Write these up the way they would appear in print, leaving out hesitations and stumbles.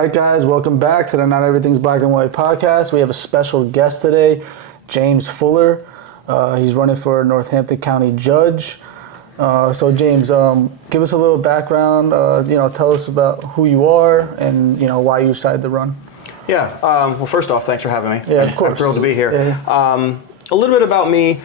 right, guys, welcome back to the Not Everything's Black and White podcast. We have a special guest today, James Fuller. He's running for Northampton County Judge. So James, give us a little background. Tell us about who you are and why you decided to run. Yeah. Well, first off, thanks for having me. Yeah, of course. I'm thrilled to be here. Yeah. A little bit about me.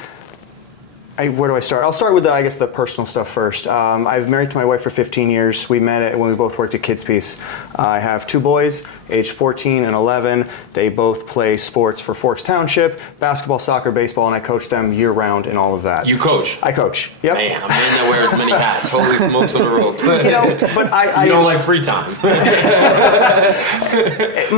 Where do I start? I'll start with the personal stuff first. I've married to my wife for 15 years. We met when we both worked at Kids Peace. I have two boys, aged 14 and 11. They both play sports for Forks Township, basketball, soccer, baseball, and I coach them year round in all of that. You coach? I coach. Yep. Man, a man that wears many hats. Holy smokes on the road. But I don't like free time.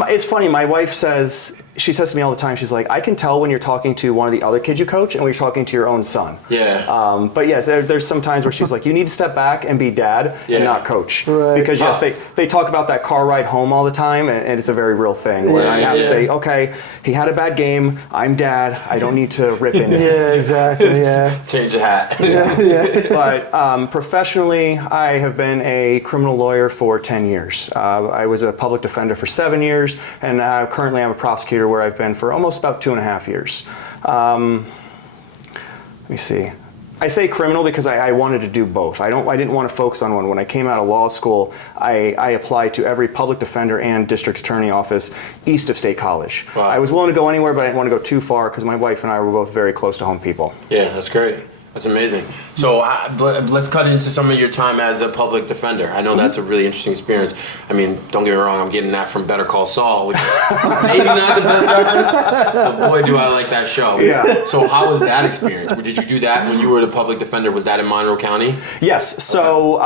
It's funny. My wife says to me all the time, she's like, I can tell when you're talking to one of the other kids you coach and when you're talking to your own son. Yeah. But yes, there's some times where she's like, you need to step back and be dad and not coach. Right. Because yes, they talk about that car ride home all the time, and it's a very real thing where I have to say, okay, he had a bad game, I'm dad, I don't need to rip into him. Yeah, exactly, yeah. Change a hat. Yeah. But professionally, I have been a criminal lawyer for 10 years. I was a public defender for 7 years, and currently I'm a prosecutor where I've been for almost about 2.5 years. Let me see. I say criminal because I wanted to do both. I didn't want to focus on one. When I came out of law school, I applied to every public defender and district attorney office east of State College. Wow. I was willing to go anywhere, but I didn't want to go too far because my wife and I were both very close to home people. Yeah, that's great. That's amazing. So let's cut into some of your time as a public defender. I know that's a really interesting experience. I mean, don't get me wrong, I'm getting that from Better Call Saul, which is maybe not the best reference, but boy, do I like that show. Yeah. So how was that experience? Did you do that when you were the public defender? Was that in Monroe County? Yes. So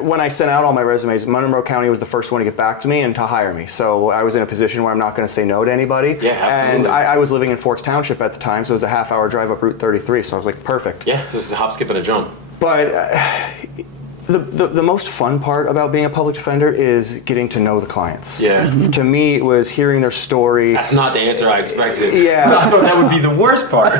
when I sent out all my resumes, Monroe County was the first one to get back to me and to hire me. So I was in a position where I'm not going to say no to anybody. Yeah, absolutely. And I was living in Forks Township at the time, so it was a half-hour drive up Route 33. So I was like, perfect. Yeah, just a hop, skip, and a jump. But the most fun part about being a public defender is getting to know the clients. Yeah. To me, it was hearing their story. That's not the answer I expected. Yeah. I thought that would be the worst part.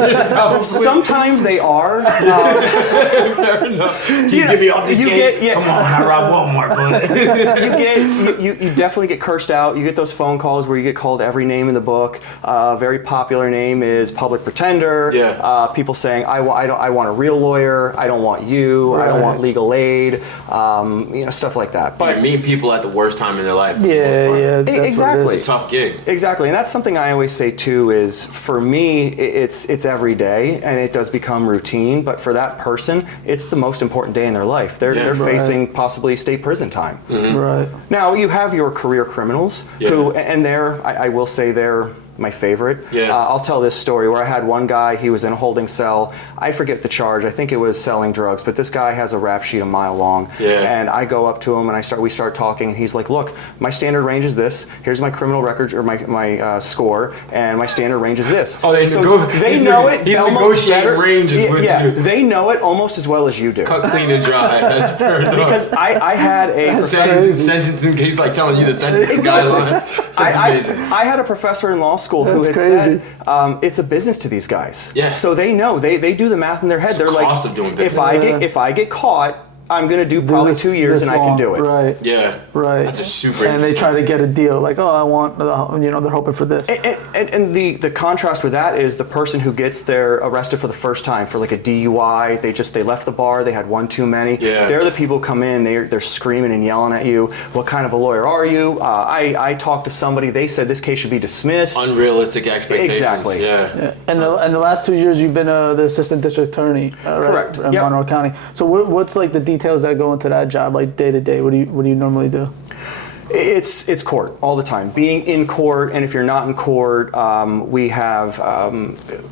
Sometimes they are. Fair enough. You get me off this game. Come on, I rob Walmart, bud. You definitely get cursed out. You get those phone calls where you get called every name in the book. Very popular name is public pretender. Yeah. People saying, I want a real lawyer. I don't want you. Right. I don't want legal aid. Stuff like that. But you meet people at the worst time in their life. Yeah. Exactly. It's a tough gig. Exactly, and that's something I always say too. Is for me, it's every day, and it does become routine. But for that person, it's the most important day in their life. They're facing possibly state prison time. Mm-hmm. Right. Now you have your career criminals who, and I will say they're my favorite. Yeah. I'll tell this story where I had one guy, he was in a holding cell. I forget the charge. I think it was selling drugs, but this guy has a rap sheet a mile long. Yeah. And I go up to him and we start talking, and he's like, look, my standard range is this. Here's my criminal record or my score, and my standard range is this. Oh, they know it. He's almost better. ranges with you. They know it almost as well as you do. Cut clean and dry. That's fair enough. Because I had a sentence in case like telling you the sentence guidelines. That's amazing. I had a professor in law school who had said it's a business to these guys. Yeah. So they know they do the math in their head. It's They're the like, cost of doing business. if I get caught, I'm going to do probably 2 years and I can do it. Right. Yeah. Right. That's a super. And they try to get a deal like, I want, they're hoping for this. And the contrast with that is the person who gets arrested for the first time for like a DUI. They left the bar. They had one too many. Yeah. They're the people who come in. They're screaming and yelling at you. What kind of a lawyer are you? I talked to somebody. They said this case should be dismissed. Unrealistic expectations. Exactly. Yeah. And the last 2 years you've been the assistant district attorney, right? Correct. In Monroe County. So what's like the details that go into that job, like day to day? What do you normally do? It's court all the time. Being in court, and if you're not in court, we have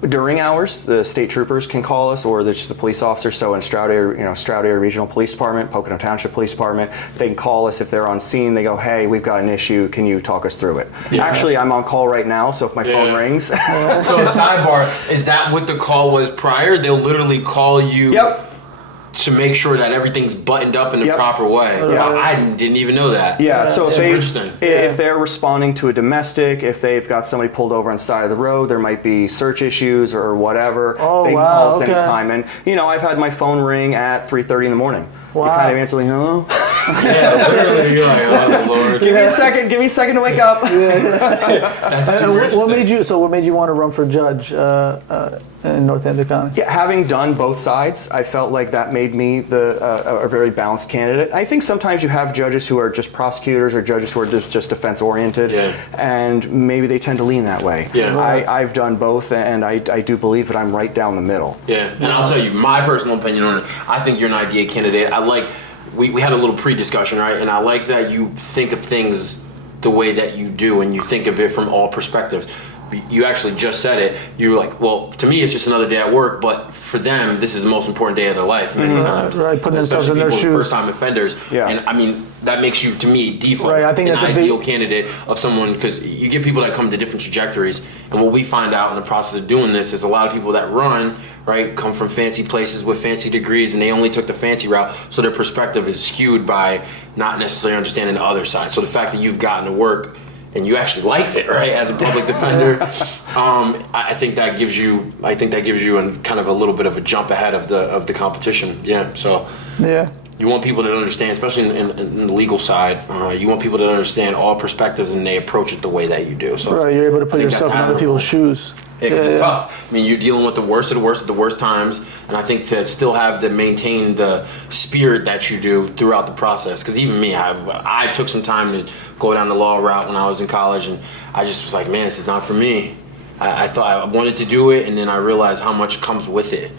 during hours the state troopers can call us, or just the police officers. So in Stroud Area Regional Police Department, Pocono Township Police Department, they can call us if they're on scene. They go, hey, we've got an issue. Can you talk us through it? Yeah. Actually, I'm on call right now, so if my phone rings. So sidebar, is that what the call was prior? They'll literally call you. Yep. To make sure that everything's buttoned up in the proper way. Yeah. I didn't even know that. Yeah, so if they're responding to a domestic, if they've got somebody pulled over on the side of the road, there might be search issues or whatever. They can call us anytime. And I've had my phone ring at 3:30 in the morning. Wow. You kind of answer like, hello? Yeah, literally, you're like, oh Lord. Give me a second to wake up. That's And super what interesting. made you? So what made you want to run for judge in Northampton County? Yeah, having done both sides, I felt like that made me a very balanced candidate. I think sometimes you have judges who are just prosecutors or judges who are just defense oriented, and maybe they tend to lean that way. Yeah. I've done both, and I do believe that I'm right down the middle. Yeah, and I'll tell you my personal opinion on it. I think you're an ideal candidate. I like, we had a little pre-discussion, right? And I like that you think of things the way that you do, and you think of it from all perspectives. You actually just said it. You're like, well, to me, it's just another day at work, but for them, this is the most important day of their life many times. Right, putting themselves in Especially their people, shoes. first-time offenders. Yeah. And I mean, that makes you, to me, default Right, I think an that's a big- ideal candidate of someone, because you get people that come to different trajectories, and what we find out in the process of doing this is a lot of people that run, right, come from fancy places with fancy degrees, and they only took the fancy route, so their perspective is skewed by not necessarily understanding the other side. So the fact that you've gotten to work and you actually liked it, right, as a public defender, I think that gives you, kind of a little bit of a jump ahead of the competition. Yeah. So Yeah. you want people to understand, especially in the legal side, you want people to understand all perspectives, and they approach it the way that you do. So Right, you're able to I put think that's yourself in other admirable. people's shoes. Yeah, 'cause it's tough. I mean, you're dealing with the worst of the worst at the worst times, and I think to still have to maintain the spirit that you do throughout the process. Because even me, I took some time to go down the law route when I was in college, and I just was like, man, this is not for me. I thought I wanted to do it, and then I realized how much comes with it.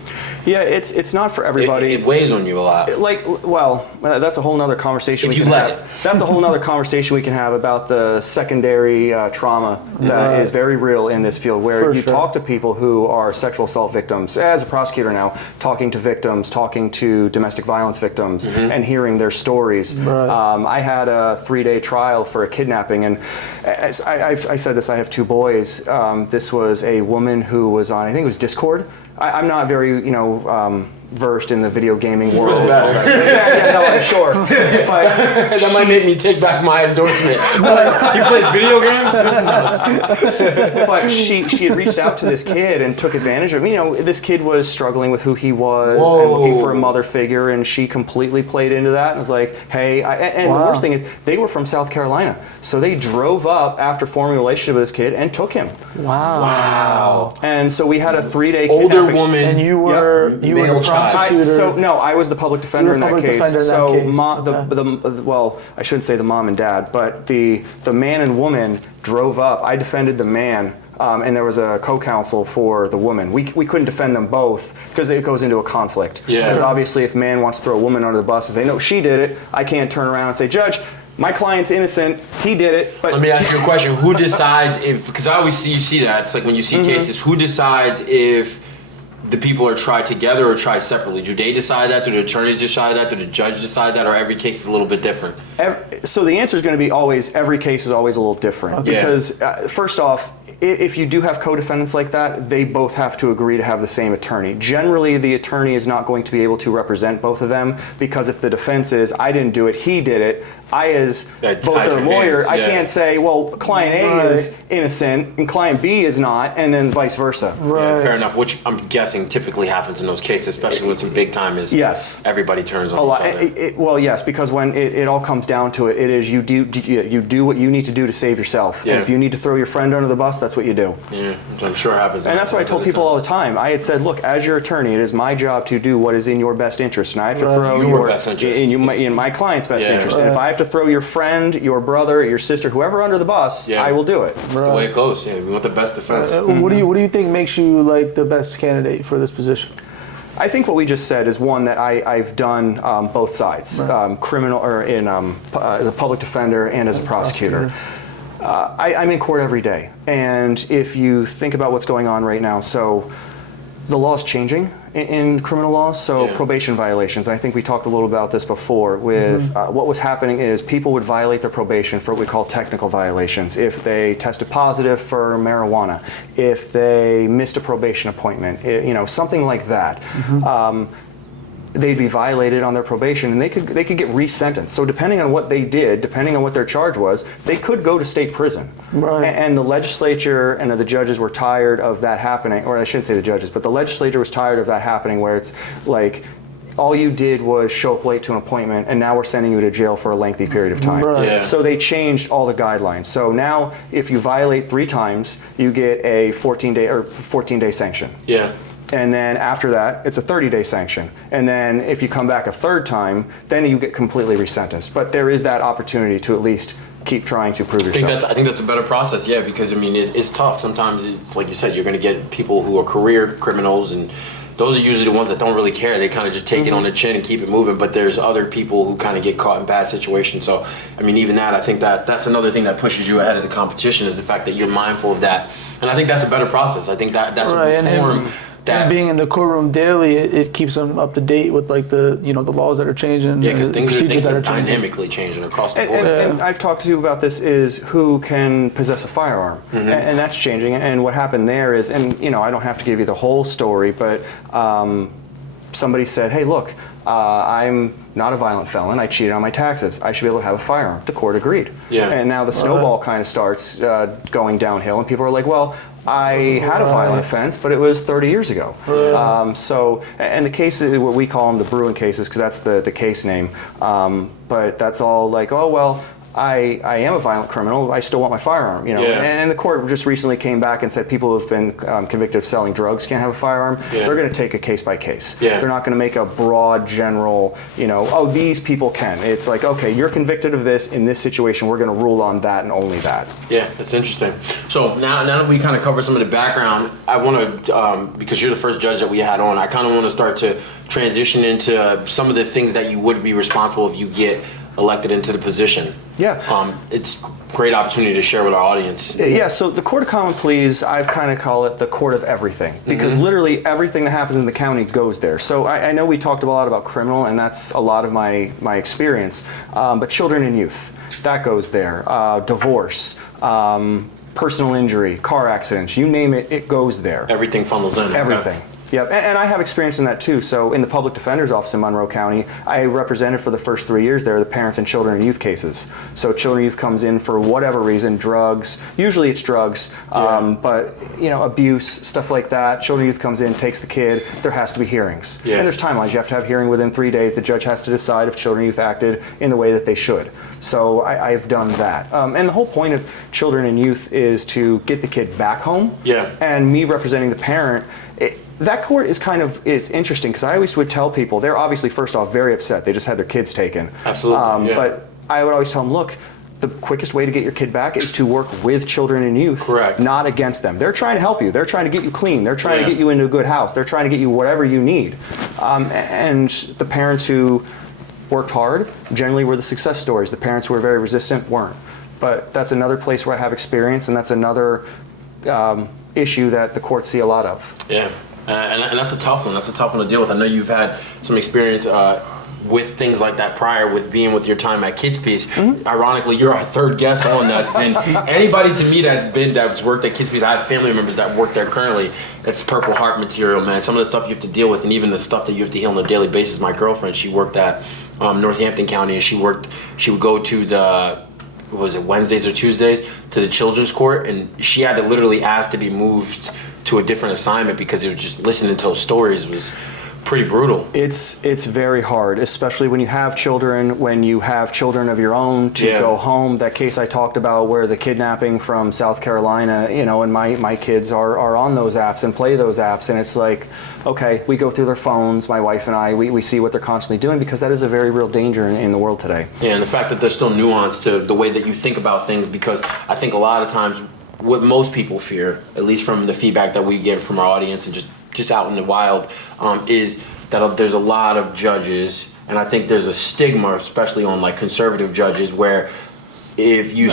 Yeah, it's not for everybody. It weighs on you a lot. Like, well, that's a whole nother conversation If we you can let have. it. That's a whole nother conversation we can have about the secondary trauma that Right. is very real in this field, where For you sure. talk to people who are sexual assault victims. As a prosecutor now, talking to victims, talking to domestic violence victims, and hearing their stories. Right. I had a 3-day trial for a kidnapping, and as I said this, I have 2 boys. This was a woman who was on, I think it was Discord. I'm not very, versed in the video gaming world. Yeah, no, I'm sure. But That might make me take back my endorsement. He plays video games? but she had reached out to this kid and took advantage of him. This kid was struggling with who he was and looking for a mother figure, and she completely played into that and was like, hey, and the Wow. worst thing is they were from South Carolina. So they drove up after forming a relationship with this kid and took him. Wow. And so we had a 3-day Older kidnapping. woman. And you were Male the child. prosecutor. I was the public defender in You were that public case. defender in that So case. well, I shouldn't say the mom and dad, but the man and woman drove up. I defended the man, and there was a co-counsel for the woman. We couldn't defend them both because it goes into a conflict. Yeah. Because obviously, if a man wants to throw a woman under the bus and say, no, she did it, I can't turn around and say, Judge, my client's innocent, he did it. But Let me ask you a question. Who decides if, because I always see that, it's like when you see cases, who decides if the people are tried together or tried separately? Do they decide that? Do the attorneys decide that? Do the judge decide that? Or every case is a little bit different? So the answer is going to be always, every case is always a little different. Yeah. Because first off, if you do have co-defendants like that, they both have to agree to have the same attorney. Generally, the attorney is not going to be able to represent both of them, because if the defense is, I didn't do it, he did it, as both tied their your lawyer, hands, I yeah. can't say, well, client A is innocent and client B is not, and then vice versa. Yeah, Right. fair enough. Which I'm guessing typically happens in those cases, especially when some big time is. Yes. Everybody turns on A lot. each other. Well, yes, because when it all comes down to it, it is you do what you need to do to save yourself. Yeah. And if you need to throw your friend under the bus, that's what you do. Yeah, which I'm sure happens. And that's what I told people all the time. I had said, look, as your attorney, it is my job to do what is in your best interest, and I have to throw Your best interest. in my client's best Yeah. interest. And if I have to throw your friend, your brother, your sister, whoever under the bus, Yeah. I will do it. That's the way it goes. Yeah, we want the best defense. What do you think makes you like the best candidate for this position? I think what we just said is one that I've done both sides, criminal or as a public defender and as a prosecutor. I'm in court every day, and if you think about what's going on right now, so the law is changing in criminal law, so Yeah. probation violations. I think we talked a little about this before. With what was happening is people would violate their probation for what we call technical violations. If they tested positive for marijuana, if they missed a probation appointment, something like that. They'd be violated on their probation, and they could get resentenced. So depending on what they did, depending on what their charge was, they could go to state prison. Right. And the legislature and the judges were tired of that happening, or I shouldn't say the judges, but the legislature was tired of that happening, where it's like, all you did was show up late to an appointment, and now we're sending you to jail for a lengthy period of time. Right. Yeah. So they changed all the guidelines. So now, if you violate 3 times, you get a 14-day sanction. Yeah. And then after that, it's a 30-day sanction. And then if you come back a 3rd time, then you get completely resentenced. But there is that opportunity to at least keep trying to prove yourself. I think that's a better process, yeah, because I mean it's tough. Sometimes it's like you said, you're going to get people who are career criminals, and those are usually the ones that don't really care. They kind of just take it on the chin and keep it moving. But there's other people who kind of get caught in bad situations. So I mean, even that, I think that's another thing that pushes you ahead of the competition, is the fact that you're mindful of that. And I think that's a better process. I think that's Right, a reform. And being in the courtroom daily, it keeps them up to date with like the laws that are changing. Yeah, because the things procedures that are are changing. dynamically changing across the And, board. and I've talked to you about this, is who can possess a firearm, and that's changing. And what happened there is, and I don't have to give you the whole story, but somebody said, hey, look, I'm not a violent felon. I cheated on my taxes. I should be able to have a firearm. The court agreed. Yeah. And now the snowball kind of starts going downhill, and people are like, well, I had a violent offense, but it was 30 years ago. And the cases, what we call them the Bruin cases, because that's the case name. But that's all like, oh, well, I am a violent criminal. I still want my firearm, Yeah. And the court just recently came back and said people who have been convicted of selling drugs can't have a firearm. Yeah. They're going to take a case by case. Yeah. They're not going to make a broad, general, oh, these people can. It's like, okay, you're convicted of this in this situation. We're going to rule on that and only that. Yeah, that's interesting. So now that we kind of covered some of the background, I want to, because you're the first judge that we had on, I kind of want to start to transition into some of the things that you would be responsible if you get elected into the position. Yeah. It's a great opportunity to share with our audience. Yeah, so the Court of Common Pleas, I've kind of call it the court of everything, because literally everything that happens in the county goes there. So I know we talked a lot about criminal, and that's a lot of my experience, but children and youth, that goes there. Divorce, personal injury, car accidents, you name it, it goes there. Everything funnels in. Everything. Okay. Yep, and I have experience in that too. So in the public defender's office in Monroe County, I represented for the first 3 years there the parents and children and youth cases. So children and youth comes in for whatever reason, drugs, usually it's drugs, but abuse, stuff like that. Children and youth comes in, takes the kid, there has to be hearings. Yeah. And there's timelines, you have to have hearing within 3 days. The judge has to decide if children and youth acted in the way that they should. So I've done that. And the whole point of children and youth is to get the kid back home. Yeah. And me representing the parent, that court is it's interesting, because I always would tell people, they're obviously first off very upset, they just had their kids taken. Absolutely, yeah. But I would always tell them, look, the quickest way to get your kid back is to work with children and youth, Correct. not against them. They're trying to help you, they're trying to get you clean, they're trying to get you into a good house, they're trying to get you whatever you need. And the parents who worked hard generally were the success stories. The parents who were very resistant weren't. But that's another place where I have experience, and that's another issue that the courts see a lot of. Yeah. And that's a tough one. That's a tough one to deal with. I know you've had some experience with things like that prior, with being with your time at Kids Peace. Ironically, you're our third guest on that's been anybody to me that's worked at Kids Peace. I have family members that work there currently. It's Purple Heart material, man. Some of the stuff you have to deal with, and even the stuff that you have to heal on a daily basis. My girlfriend, she worked at Northampton County, and she would go to the, was it Wednesdays or Tuesdays, to the children's court, and she had to literally ask to be moved to a different assignment because it was just listening to those stories was pretty brutal. It's very hard, especially when you have children of your own to go home. That case I talked about where the kidnapping from South Carolina, and my kids are on those apps and play those apps, and it's like, okay, we go through their phones, my wife and I, we see what they're constantly doing, because that is a very real danger in the world today. Yeah, and the fact that there's still nuance to the way that you think about things, because I think a lot of times what most people fear, at least from the feedback that we get from our audience and just out in the wild, is that there's a lot of judges, and I think there's a stigma, especially on like conservative judges, where if you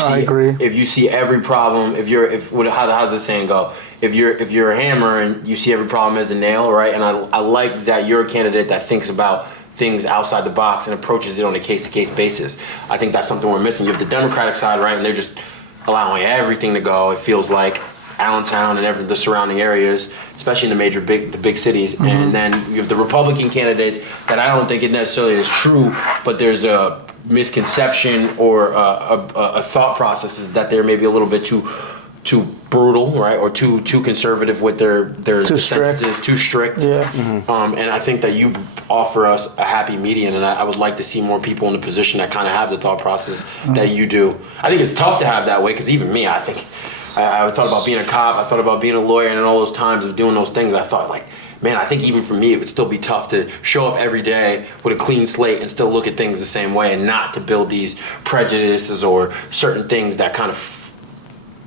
see every problem, how's the saying go? If you're a hammer and you see every problem as a nail, right? And I like that you're a candidate that thinks about things outside the box and approaches it on a case-to-case basis. I think that's something we're missing. You have the Democratic side, right, and they're just allowing everything to go. It feels like Allentown and the surrounding areas, especially in the big cities. And then you have the Republican candidates that I don't think it necessarily is true, but there's a misconception or a thought process is that they're maybe a little bit too brutal, right, or too conservative with their sentences, too strict. Yeah. And I think that you offer us a happy median, and I would like to see more people in a position that kind of have the thought process that you do. I think it's tough to have that way, because even me, I think I thought about being a cop, I thought about being a lawyer, and in all those times of doing those things, I thought, like, man, I think even for me, it would still be tough to show up every day with a clean slate and still look at things the same way, and not to build these prejudices or certain things that kind of,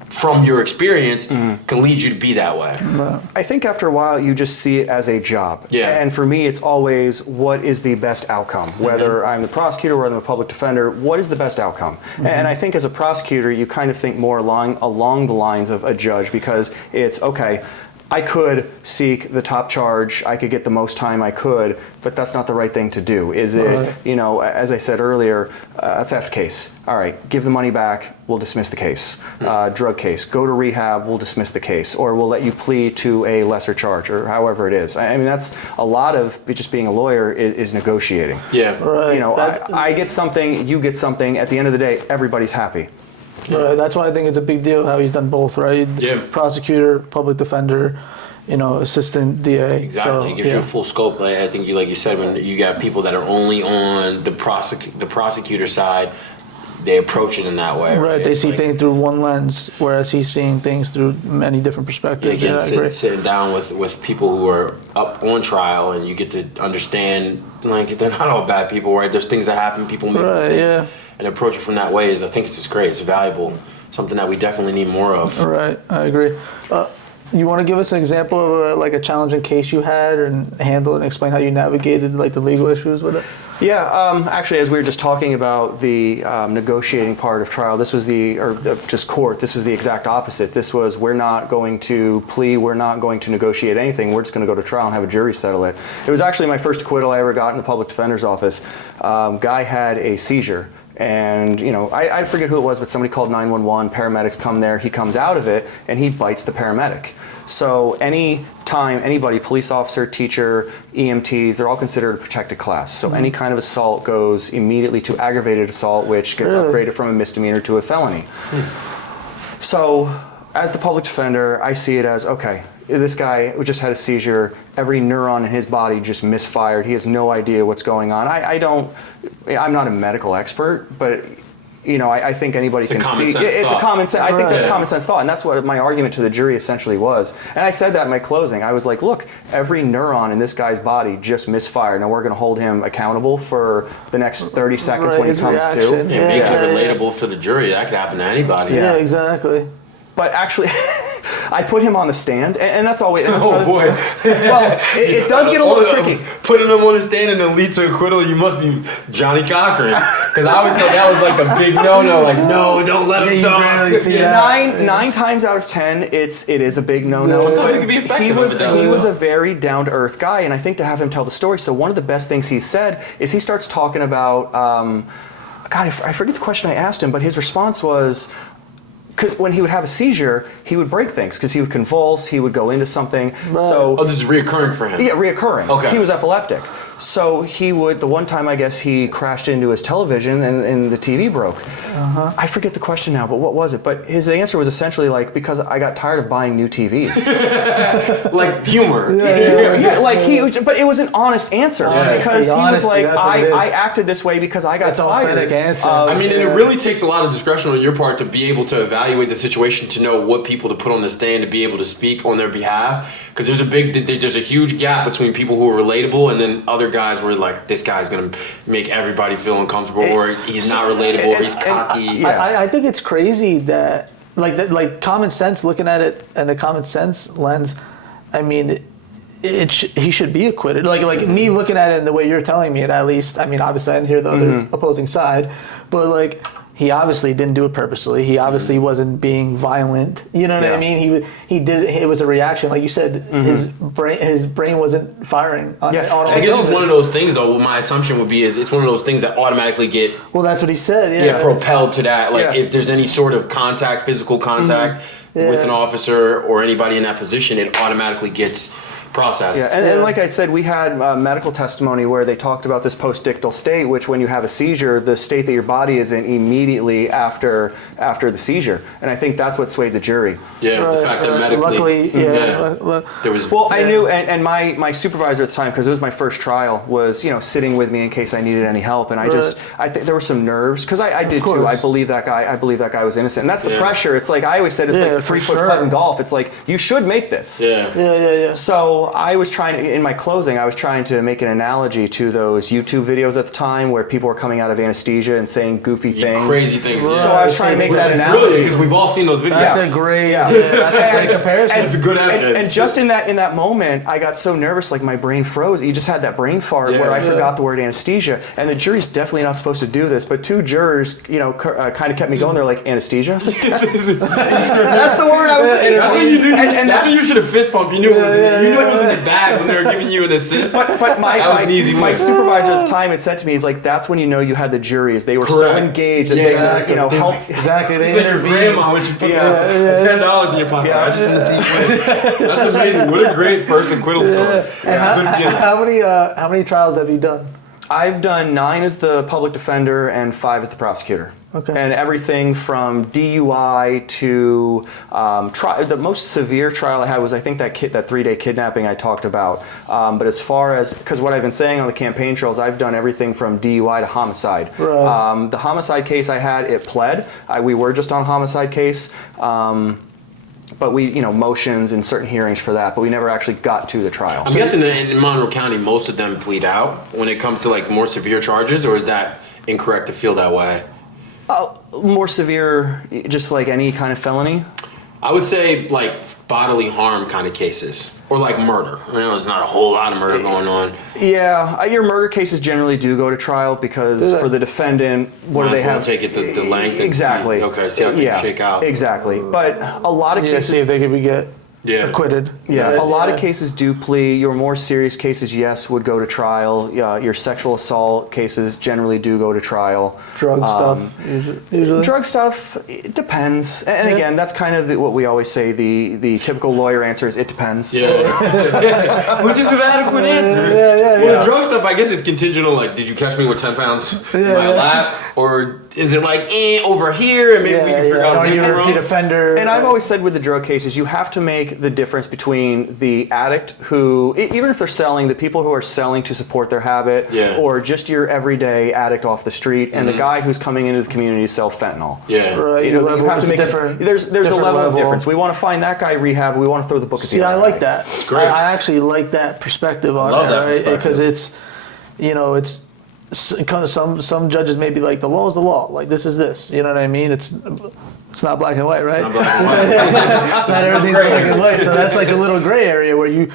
from your experience, can lead you to be that way. I think after a while you just see it as a job. Yeah. And for me, it's always what is the best outcome. Whether I'm the prosecutor or I'm the public defender, what is the best outcome? And I think as a prosecutor, you kind of think more along the lines of a judge, because it's, okay, I could seek the top charge, I could get the most time I could, but that's not the right thing to do. Is it, you know, as I said earlier, a theft case. All right, give the money back, we'll dismiss the case. Drug case, go to rehab, we'll dismiss the case. Or we'll let you plead to a lesser charge, or however it is. I mean, that's a lot of just being a lawyer is negotiating. Yeah. Right. You know, I get something, you get something, at the end of the day, everybody's happy. Right. That's why I think it's a big deal how he's done both, right? Yeah. Prosecutor, public defender, you know, assistant DA. Exactly. So, It gives you a full scope. I think like you said, when you got people that are only on the prosecutor side, they approach it in that way. Right. They It's see like, things through one lens, whereas he's seeing things through many different perspectives. again, I agree. sitting down with people who are up on trial, and you get to understand, like, they're not all bad people, right? There's things that happen, people make Right, mistakes. yeah. And approach it from that way I think it's just great. It's valuable. Something that we definitely need more of. Right, I agree. You want to give us an example of like a challenging case you had and handle it, and explain how you navigated like the legal issues with it? Yeah, actually, as we were just talking about the negotiating part of trial, this was just court, this was the exact opposite. This was, we're not going to plea, we're not going to negotiate anything, we're just going to go to trial and have a jury settle it. It was actually my first acquittal I ever got in the public defender's office. Guy had a seizure. And, you know, I forget who it was, but somebody called 911, paramedics come there, he comes out of it, and he bites the paramedic. So any time anybody, police officer, teacher, EMTs, they're all considered a protected class. So any kind of assault goes immediately to aggravated assault, which gets upgraded from a misdemeanor to a felony. So as the public defender, I see it as, okay, this guy just had a seizure, every neuron in his body just misfired, he has no idea what's going on. I'm not a medical expert, but you know, I think anybody can see. It's a common sense. I think that's common sense thought, and that's what my argument to the jury essentially was. And I said that in my closing. I was like, look, every neuron in this guy's body just misfired. Now we're going to hold him accountable for the next 30 seconds when he comes to. Yeah, making it relatable for the jury. That could happen to anybody. Yeah, exactly. But actually, I put him on the stand, and that's always. Oh boy! Well, it does get a little tricky. Putting him on the stand and then lead to acquittal, you must be Johnny Cochran. Because I always thought that was like a big no-no. Like, no, don't let him talk. Nine times out of 10, it is a big no-no. Sometimes it can be effective. He was a very down-to-earth guy, and I think to have him tell the story. So one of the best things he said is he starts talking about. God, I forget the question I asked him, but his response was. Because when he would have a seizure, he would break things because he would convulse, he would go into something. Right. So this is reoccurring for him? Yeah, reoccurring. Okay. He was epileptic. So he would, the one time I guess he crashed into his television and the TV broke. I forget the question now, but what was it? But his answer was essentially like, because I got tired of buying new TVs. Like humor. But it was an honest answer because he was like, I acted this way because I got tired. Authentic answer. I mean, and it really takes a lot of discretion on your part to be able to evaluate the situation, to know what people to put on the stand, to be able to speak on their behalf. Because there's a huge gap between people who are relatable and then other guys where like, this guy's gonna make everybody feel uncomfortable, or he's not relatable, or he's cocky. I think it's crazy that like common sense, looking at it in a common sense lens, I mean, he should be acquitted. Like me looking at it in the way you're telling me it, at least. I mean, obviously I didn't hear the other opposing side, but like. He obviously didn't do it purposely. He obviously wasn't being violent. You know what I mean? He did. It was a reaction, like you said. His brain wasn't firing. I guess it's one of those things, though. What my assumption would be is it's one of those things that automatically get. Well, that's what he said. Yeah. Get propelled to that. Like if there's any sort of physical contact with an officer or anybody in that position, it automatically gets processed. Yeah, and like I said, we had medical testimony where they talked about this post-ictal state, which when you have a seizure, the state that your body is in immediately after the seizure. And I think that's what swayed the jury. Yeah, the fact that medically. Luckily, there was. Well, I knew, and my supervisor at the time, because it was my first trial, was sitting with me in case I needed any help, and I think there were some nerves, because I did too. I believe that guy was innocent, and that's the pressure. It's like I always said, it's like the 3-foot putt in golf. It's like you should make this. Yeah. So I was in my closing, I was trying to make an analogy to those YouTube videos at the time where people were coming out of anesthesia and saying goofy things. Crazy things. So I was trying to make that analogy. Really, because we've all seen those videos. That's a great, that's a great comparison. It's a good evidence. And just in that moment, I got so nervous, like my brain froze. You just had that brain fart where I forgot the word anesthesia. And the jury's definitely not supposed to do this, but 2 jurors, kind of kept me going. They're like, anesthesia? I was like, that's the word I was thinking. That's what you knew. And that's when you should have fist pumped. You knew it was in the bag when they were giving you an assist. But my supervisor at the time had said to me, he's like, that's when you know you had the juries. They were so engaged that they helped. Exactly. It's like your grandma when she puts $10 in your pocket. I just didn't see quit. That's amazing. What a great first acquittal story. And how many trials have you done? I've done 9 as the public defender and 5 as the prosecutor. Okay. And everything from DUI to the most severe trial I had was, I think, that 3-day kidnapping I talked about. But as far as, because what I've been saying on the campaign trails, I've done everything from DUI to homicide. Right. The homicide case I had, it pled. We were just on homicide case. But we, motions and certain hearings for that, but we never actually got to the trial. I'm guessing in Monroe County, most of them plead out when it comes to like more severe charges, or is that incorrect to feel that way? More severe, just like any kind of felony? I would say like bodily harm kind of cases, or like murder. I know there's not a whole lot of murder going on. Yeah, your murder cases generally do go to trial because for the defendant, what do they have? Take it the length. Exactly. See how things shake out. Exactly. But a lot of cases, see if they could get acquitted. Yeah, a lot of cases do plea. Your more serious cases, yes, would go to trial. Your sexual assault cases generally do go to trial. Drug stuff, usually? Drug stuff, it depends. And again, that's kind of what we always say, the typical lawyer answer is, it depends. Yeah. Which is an adequate answer. Well, drug stuff, I guess, is contingent on, like, did you catch me with 10 pounds in my lap? Or is it like, over here, and maybe we can figure out are you a repeat offender? And I've always said with the drug cases, you have to make the difference between the addict who, even if they're selling, the people who are selling to support their habit, or just your everyday addict off the street, and the guy who's coming into the community to sell fentanyl. Right. You have to make there's a level of difference. We want to find that guy rehab. We want to throw the book at the other I like guy. that. It's great. I actually like that perspective on Love it, that right? perspective. Because it's some judges may be like, the law is the law. Like, this is this. You know what I mean? It's not black and white, right? It's not black and white. Not everything's black and white. So that's like a little gray area where you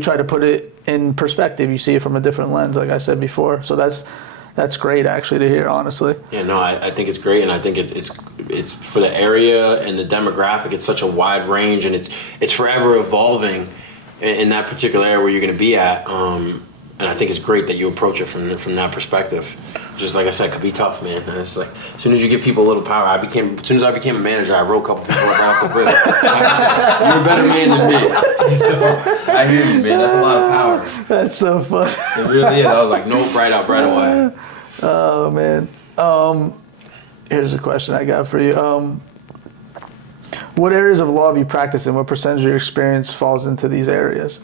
try to put it in perspective. You see it from a different lens, like I said before. So that's great, actually, to hear, honestly. Yeah, no, I think it's great, and I think it's for the area and the demographic. It's such a wide range, and it's forever evolving in that particular area where you're going to be at. And I think it's great that you approach it from that perspective. Just like I said, it could be tough, man. And it's like, as soon as you give people a little power, as soon as I became a manager, I wrote a couple people right off the rip. Like I said, you're a better man than me. So I hear you, man. That's a lot of power. That's so fun. It really is. I was like, nope, right away. Oh, man. Here's a question I got for you. What areas of law have you practiced in? What percentage of your experience falls into these areas?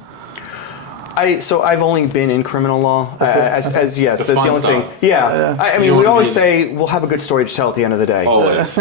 So I've only been in criminal law. Yes, that's the only thing. Yeah. I mean, we always say we'll have a good story to tell at the end of the day. Always.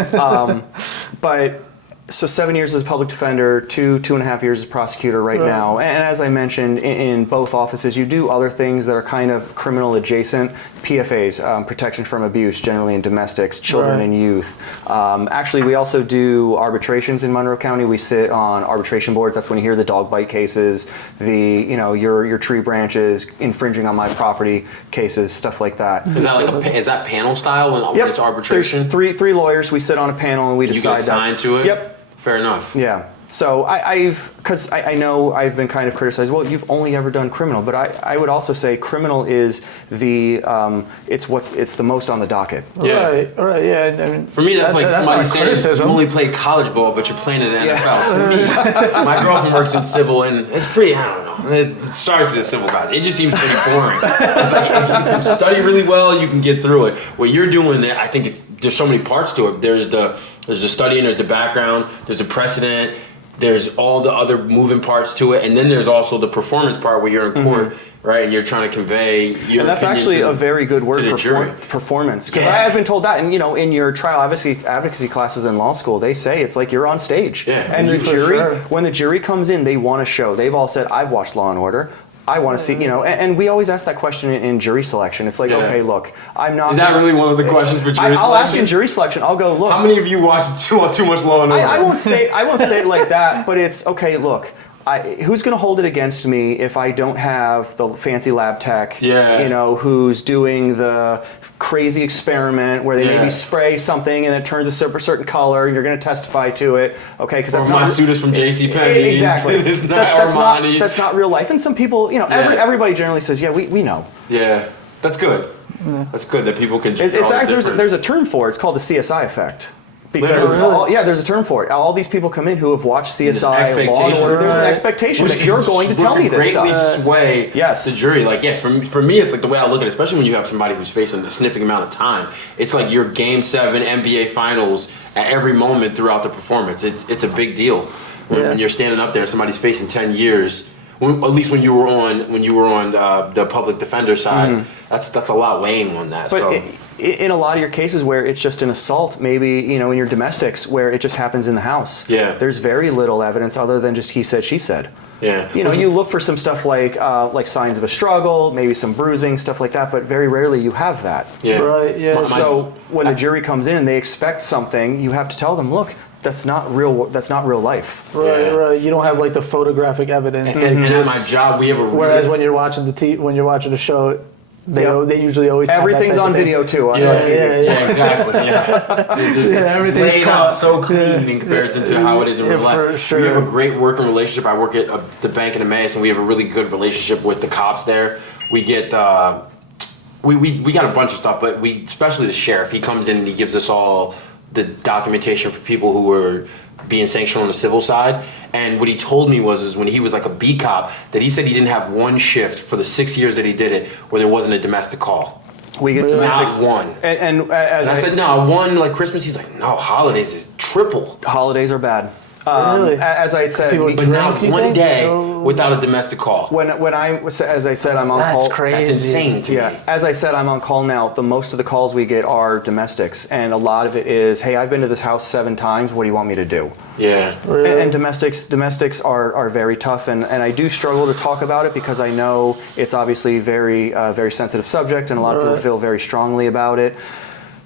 But so 7 years as a public defender, 2.5 years as prosecutor right now. And as I mentioned, in both offices, you do other things that are kind of criminal adjacent. PFAs, protection from abuse, generally in domestics, children and youth. Actually, we also do arbitrations in Monroe County. We sit on arbitration boards. That's when you hear the dog bite cases, your tree branches infringing on my property cases, stuff like that. Is that is that panel style when it's arbitration? There's three lawyers. We sit on a panel and we decide. You get assigned to it? Yep. Fair enough. Yeah. So because I know I've been kind of criticized. Well, you've only ever done criminal, but I would also say criminal is it's the most on the docket. Yeah. Right. Yeah. I mean, for me, that's like somebody saying you only play college ball, but you're playing in the NFL. To me, my girlfriend works in civil, and it's pretty. I don't know. Sorry to the civil guys. It just seems pretty boring. It's like if you can study really well, you can get through it. What you're doing, I think there's so many parts to it. There's the studying, there's the background, there's the precedent, there's all the other moving parts to it, and then there's also the performance part where you're in court, right, and you're trying to convey your And that's actually a very good word, jury. performance. Because I've been told that, and in your trial advocacy classes in law school, they say it's like you're on stage. Yeah. And the jury, when the jury comes in, they want to show. They've all said, I've watched Law and Order. I want to see, and we always ask that question in jury selection. It's like, okay, look, I'm not. Is that really one of the questions for jury selection? I'll ask in jury selection. I'll go, look. How many of you watch too much Law and Order? I won't say it like that, but it's okay. Look, who's going to hold it against me if I don't have the fancy lab tech? Yeah. Who's doing the crazy experiment where they maybe spray something and it turns a certain color, and you're going to testify to it. Okay, because that's not my students from JCPenney. Exactly. It's not Armani. That's not real life. And some people, everybody generally says, we know. Yeah, that's good. That's good that people can. It's there's a term for it. It's called the CSI effect. Because there's a term for it. All these people come in who have watched CSI, Law and Order. There's an expectation that you're going to tell me this greatly stuff. Sway the jury. Like, for me, it's like the way I look at it, especially when you have somebody who's facing a significant amount of time. It's like your Game 7 NBA Finals at every moment throughout the performance. It's a big deal when you're standing up there. Somebody's facing 10 years. At least when you were on the public defender side, that's a lot weighing on that. But in a lot of your cases where it's just an assault, maybe in your domestics where it just happens in the house. Yeah. There's very little evidence other than just he said, she said. Yeah. You look for some stuff like signs of a struggle, maybe some bruising, stuff like that, but very rarely you have that. Yeah. Right. Yeah. So when the jury comes in and they expect something, you have to tell them, look, that's not real. That's not real life. Right, right. You don't have like the photographic evidence. And at my job, we have a. Whereas when you're watching the show, they usually always have everything's on video too. On TV. Yeah, exactly. It's everything's laid out so clean in comparison to how it is in real life. For sure. We have a great working relationship. I work at the bank in Emmaus, and we have a really good relationship with the cops there. We get. We got a bunch of stuff, but especially the sheriff. He comes in and he gives us all the documentation for people who were being sanctioned on the civil side. And what he told me was when he was like a beat cop, that he said he didn't have one shift for the 6 years that he did it where there wasn't a domestic call. We get domestics. Not one. And as I said, no, one like Christmas. He's like, no, holidays is triple. Holidays are bad. Really? As I said, But not one day without a domestic call. As I said, I'm on call. That's crazy. That's insane to me. As I said, I'm on call now. Most of the calls we get are domestics, and a lot of it is, hey, I've been to this house 7 times. What do you want me to do? Yeah. Really? And domestics are very tough, and I do struggle to talk about it because I know it's obviously very sensitive subject, and a lot of people feel very strongly about it.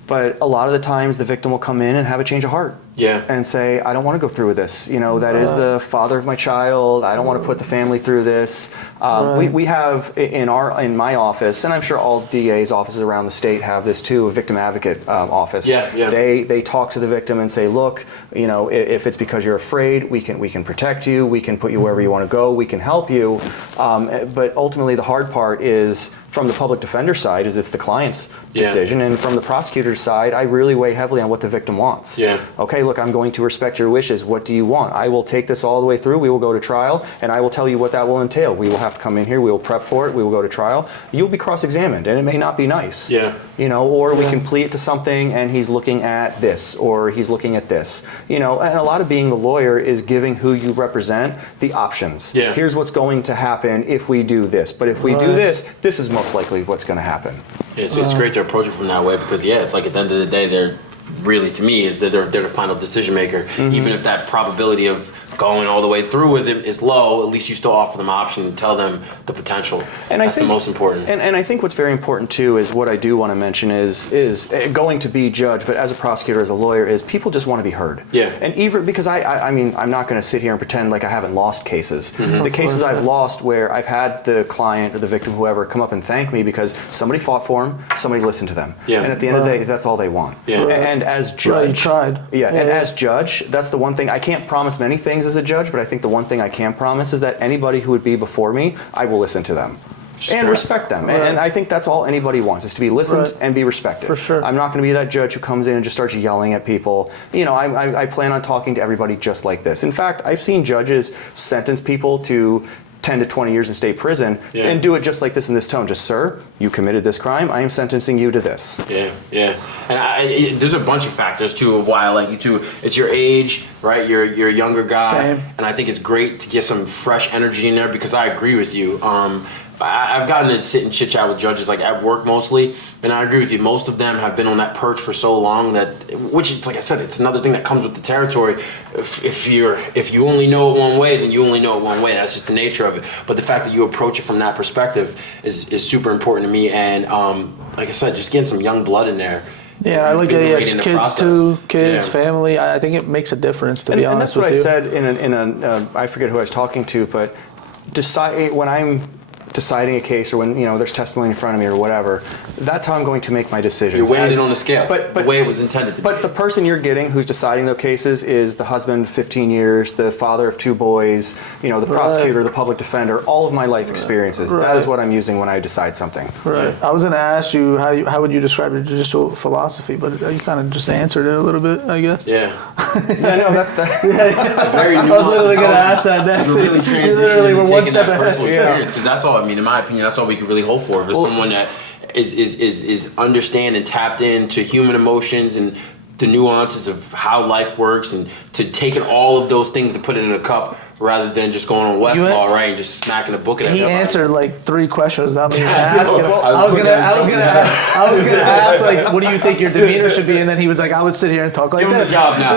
But a lot of the times, the victim will come in and have a change of heart. Yeah. And say, I don't want to go through with this. That is the father of my child. I don't want to put the family through this. We have in my office, and I'm sure all DA's offices around the state have this too, a victim advocate office. Yeah. They talk to the victim and say, look, if it's because you're afraid, we can protect you. We can put you wherever you want to go. We can help you. But ultimately, the hard part is from the public defender side is it's the client's decision, and from the prosecutor's side, I really weigh heavily on what the victim wants. Yeah. Okay, look, I'm going to respect your wishes. What do you want? I will take this all the way through. We will go to trial, and I will tell you what that will entail. We will have to come in here. We will prep for it. We will go to trial. You'll be cross-examined, and it may not be nice. Yeah. Or we can plead to something, and he's looking at this, or he's looking at this. And a lot of being the lawyer is giving who you represent the options. Yeah. Here's what's going to happen if we do this. But if we do this, this is most likely what's going to happen. It's great to approach it from that way because, it's like at the end of the day, they're really, to me, is that they're the final decision maker. Even if that probability of going all the way through with it is low, at least you still offer them option and tell them the potential. And that's the most important. And I think what's very important too is what I do want to mention is going to be judge, but as a prosecutor, as a lawyer, is people just want to be heard. Yeah. And even because I mean, I'm not going to sit here and pretend like I haven't lost cases. The cases I've lost where I've had the client or the victim, whoever, come up and thank me because somebody fought for them, somebody listened to them. Yeah. And at the end of the day, that's all they want. Yeah. And as judge, you tried. And as judge, that's the one thing. I can't promise many things as a judge, but I think the one thing I can promise is that anybody who would be before me, I will listen to them. And respect them. And I think that's all anybody wants, is to be listened and be respected. For sure. I'm not going to be that judge who comes in and just starts yelling at people. I plan on talking to everybody just like this. In fact, I've seen judges sentence people to 10 to 20 years in state prison, and do it just like this in this tone. Just, sir, you committed this crime. I am sentencing you to this. Yeah. And there's a bunch of factors too of why I like you too. It's your age, right? You're a younger guy, Same. and I think it's great to get some fresh energy in there because I agree with you. I've gotten to sit and chit chat with judges like at work mostly, and I agree with you. Most of them have been on that perch for so long that, which is like I said, it's another thing that comes with the territory. If you only know it one way, then you only know it one way. That's just the nature of it. But the fact that you approach it from that perspective is super important to me. And like I said, just getting some young blood in there. Yeah, I look at kids too, family. I think it makes a difference, to be honest with you. And that's what I said in a I forget who I was talking to, but when I'm deciding a case or when there's testimony in front of me or whatever, that's how I'm going to make my decisions. You're weighing it on the scale, but the way it was intended to be. But the person you're getting who's deciding those cases is the husband, 15 years, the father of 2 boys, the prosecutor, the public defender, all of my life experiences. That is what I'm using when I decide something. Right. I was going to ask you how would you describe your judicial philosophy, but you kind of just answered it a little bit, I guess. Yeah. Yeah, no, that's that. Very I was literally going to ask that next. You're really Literally, we're transitioning one taking step that ahead. personal experience because that's all. I mean, in my opinion, that's all we can really hope for. If it's someone that is understand and tapped into human emotions and the nuances of how life works, and to taking all of those things to put it in a cup rather than just going on Westlaw, right, and just smacking a book at everybody. He answered like 3 questions without me even asking. I was gonna ask like, what do you think your demeanor should be, and then he was like, I would sit here and talk like Give him this. the job now.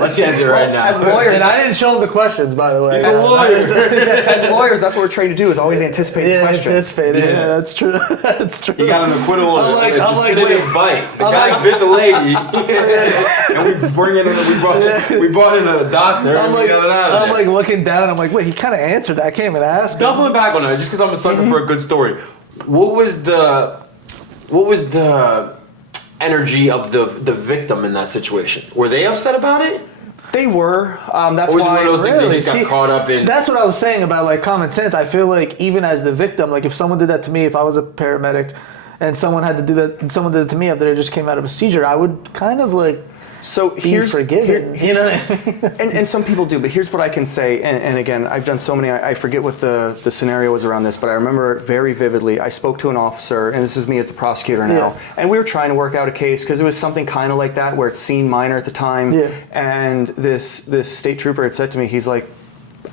Let's end it right now. As lawyers, And I didn't show him the questions, by the way. He's a lawyer. as lawyers, that's what we're trained to do, is always anticipate the question. Anticipate it. Yeah, that's true. That's true. He got an acquittal on I'm like, definitive bite. The guy bit the lady, and we brought in a doctor, and we got it out of I'm there. like looking down. I'm like, wait, he kind of answered that. I can't even ask him. Doubling back on that, just because I'm a sucker for a good story. What was the energy of the victim in that situation? Were they upset about it? They were. That's Or was it why. one of those things they just got caught up in? So that's what I was saying about like common sense. I feel like even as the victim, like if someone did that to me, if I was a paramedic, and someone had to do that, and someone did it to me after they just came out of a seizure, I would kind of like be forgiven. And some people do, but here's what I can say. And again, I've done so many. I forget what the scenario was around this, but I remember very vividly. I spoke to an officer, and this is me as the prosecutor now, and we were trying to work out a case because it was something kind of like that where it seemed minor at the time. And this state trooper had said to me, he's like,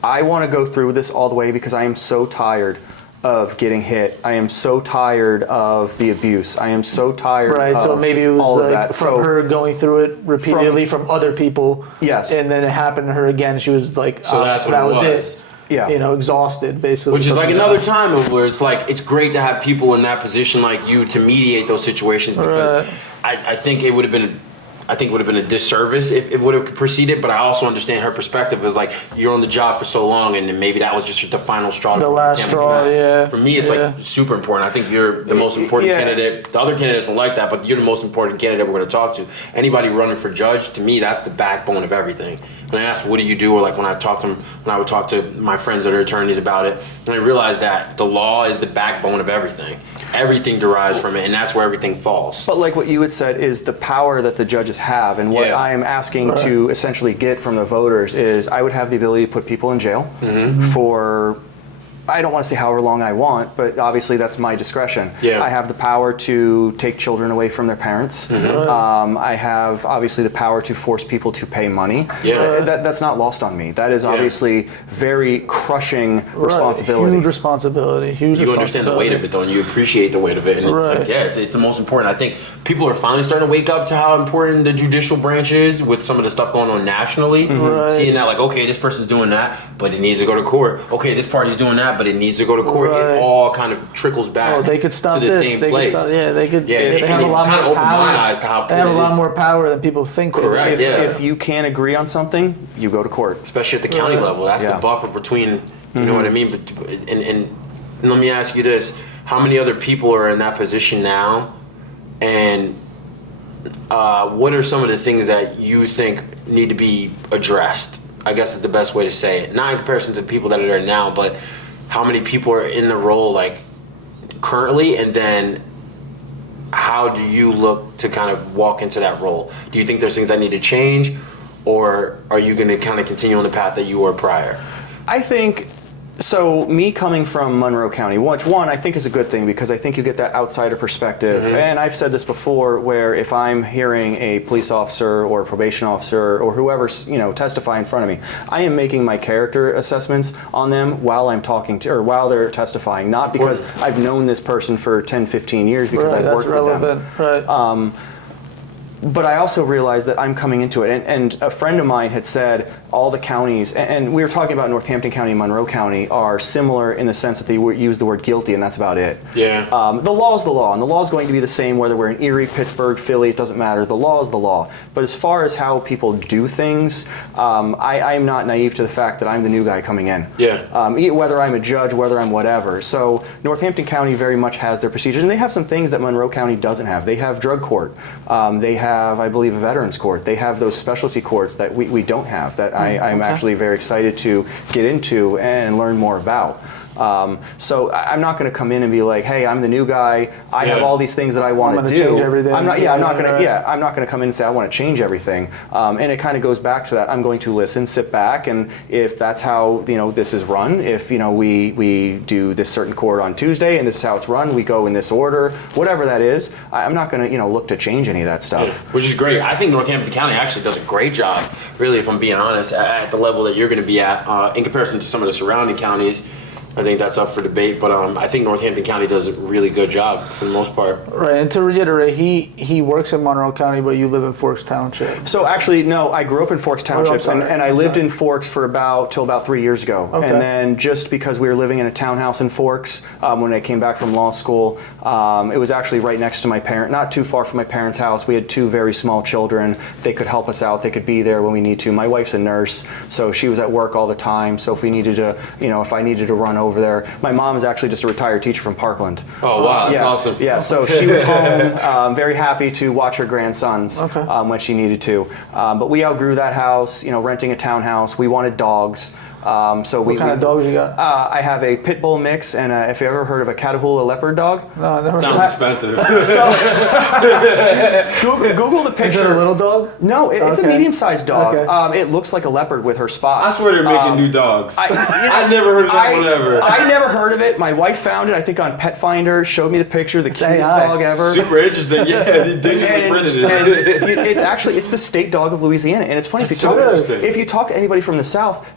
I want to go through with this all the way because I am so tired of getting hit. I am so tired of the abuse. I am so tired of so maybe it was all of like that. from her going through it repeatedly from other people. Yes. And then it happened to her again. She was like, So that's what that it was was. it. Yeah. Exhausted, basically. Which is like another time of where it's like, it's great to have people in that position like you to mediate those situations because I think it would have been a disservice if it would have proceeded, but I also understand her perspective is like, you're on the job for so long and then maybe that was just the final straw. The last straw, yeah. For me, it's like super important. I think you're the most important candidate. The other candidates won't like that, but you're the most important candidate we're going to talk to. Anybody running for judge, to me, that's the backbone of everything. When I ask, what do you do? Or like when I would talk to my friends that are attorneys about it, and I realized that the law is the backbone of everything. Everything derives from it, and that's where everything falls. But like what you had said is the power that the judges have, and what I am asking to essentially get from the voters is I would have the ability to put people in jail for, I don't want to say however long I want, but obviously that's my discretion. I have the power to take children away from their parents. I have obviously the power to force people to pay money. That's not lost on me. That is obviously very crushing responsibility. Huge responsibility. You understand the weight of it though, and you appreciate the weight of it. And it's like, it's the most important. I think people are finally starting to wake up to how important the judicial branch is with some of the stuff going on nationally. Seeing that like, okay, this person's doing that, but it needs to go to court. Okay, this party's doing that, but it needs to go to court. It all kind of trickles back they could stop to the this. same They place. Could stop, they could. They have a lot kind more of opened power. my eyes to how They have a important it lot is. more power than people think. Correct. If you can't agree on something, you go to court. Especially at the county level. That's the buffer between, you know what I mean? But, and let me ask you this. How many other people are in that position now? And what are some of the things that you think need to be addressed? I guess is the best way to say it. Not in comparison to the people that are there now, but how many people are in the role like currently, and then how do you look to kind of walk into that role? Do you think there's things that need to change, or are you going to kind of continue on the path that you were prior? I think So me coming from Monroe County, which one I think is a good thing because I think you get that outsider perspective. And I've said this before, where if I'm hearing a police officer or a probation officer or whoever's testify in front of me, I am making my character assessments on them while I'm talking to, or while they're testifying, not because I've known this person for 10, 15 years because I've worked with them. Right. But I also realized that I'm coming into it, and a friend of mine had said all the counties, and we were talking about Northampton County and Monroe County, are similar in the sense that they use the word guilty, and that's about it. Yeah. The law is the law, and the law is going to be the same whether we're in Erie, Pittsburgh, Philly, it doesn't matter. The law is the law. But as far as how people do things, I am not naive to the fact that I'm the new guy coming in. Yeah. Whether I'm a judge, whether I'm whatever. So Northampton County very much has their procedures, and they have some things that Monroe County doesn't have. They have drug court. They have, I believe, a veterans court. They have those specialty courts that we don't have, that I'm actually very excited to get into and learn more about. So I'm not going to come in and be like, hey, I'm the new guy. I have all these things that I want to do. Change everything. I'm not going to come in and say I want to change everything. And it kind of goes back to that. I'm going to listen, sit back, and if that's how this is run, if we do this certain court on Tuesday and this is how it's run, we go in this order, whatever that is. I'm not going to look to change any of that stuff. Which is great. I think Northampton County actually does a great job, really, if I'm being honest, at the level that you're going to be at in comparison to some of the surrounding counties. I think that's up for debate, but I think Northampton County does a really good job for the most part. Right, and to reiterate, he works in Monroe County, but you live in Forks Township. So actually, no, I grew up in Forks Township, and I lived in Forks for till about 3 years ago. Okay. And then just because we were living in a townhouse in Forks, when I came back from law school, it was actually right next to my not too far from my parents' house. We had two very small children. They could help us out. They could be there when we need to. My wife's a nurse, so she was at work all the time. So if we needed to, if I needed to run over there. My mom is actually just a retired teacher from Parkland. Oh, wow, that's awesome. Yeah, so she was home, very happy to watch her grandsons when she needed to. But we outgrew that house, renting a townhouse. We wanted dogs. What kind of dogs you got? I have a pit bull mix, and if you ever heard of a Catahoula leopard dog. No, I never heard. Sounds expensive. Google the picture. Is it a little dog? No, it's a medium-sized dog. Okay. It looks like a leopard with her spots. I swear they're making new dogs. I never heard of that one ever. I never heard of it. My wife found it, I think, on Pet Finder, showed me the picture, the cutest dog ever. Super interesting. Yeah, they digitally printed it. It's the state dog of Louisiana, and it's funny if you talk to anybody from the South,